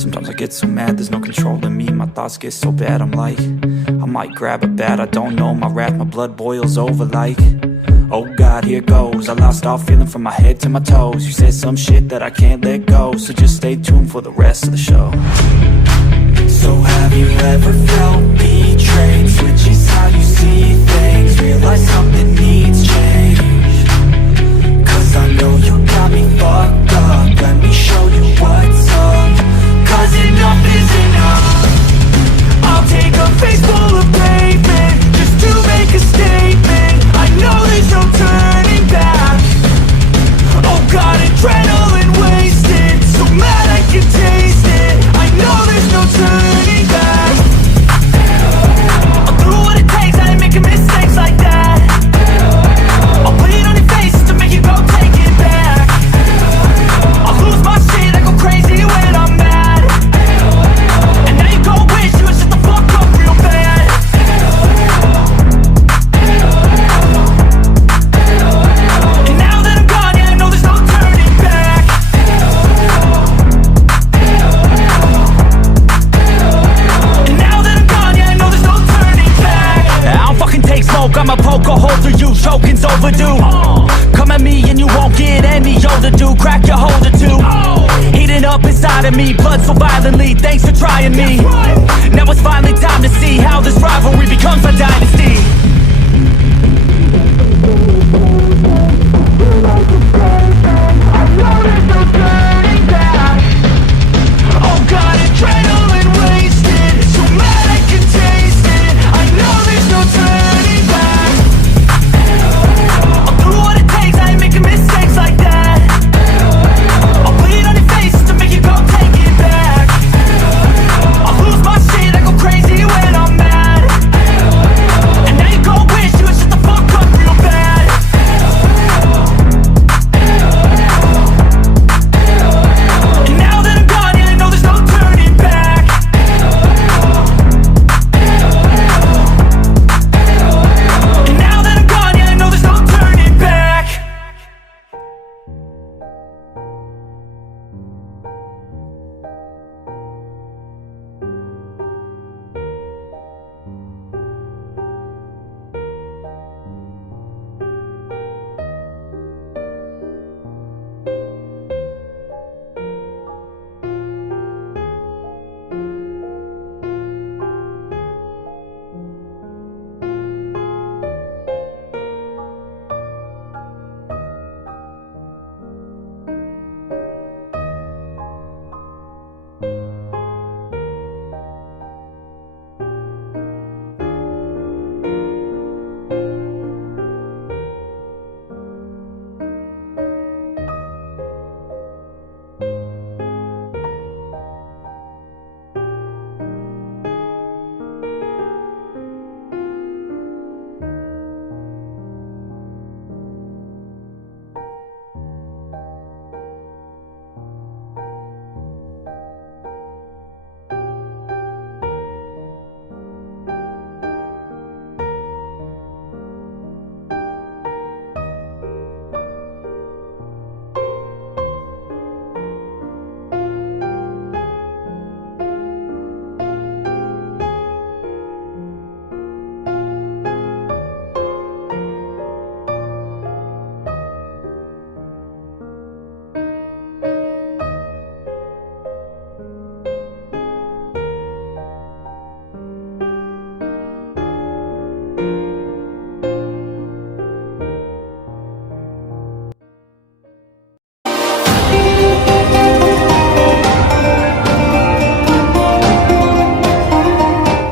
Sometimes I get so mad, there's no control in me. My thoughts get so bad, I'm like, I might grab a bat, I don't know. My wrath, my blood boils over like, oh God, here goes. I lost all feeling from my head to my toes. You said some shit that I can't let go, so just stay tuned for the rest of the show. So have you ever felt betrayed? Switches how you see things, realize something needs change. Cause I know you got me fucked up, let me show you what's up. Cause enough is enough. I'll take a face full of pavement just to make a statement. I know there's no turning back. Oh God, adrenaline wasted, so mad I can taste it. I know there's no turning back. I'll do what it takes, I ain't making mistakes like that. I'll put it on your face to make you go take it back. I'll lose my shit, I go crazy when I'm mad. And now you go wish you would shut the fuck up real bad. And now that I'm gone, yeah, I know there's no turning back. And now that I'm gone, yeah, I know there's no turning back. I don't fucking take smoke, I'ma poke a hole through you, choking's overdue. Come at me and you won't get any older, dude. Crack your holder too. Heating up inside of me, blood so violently, thanks for trying me. Now it's finally time to see how this rivalry becomes a dynasty.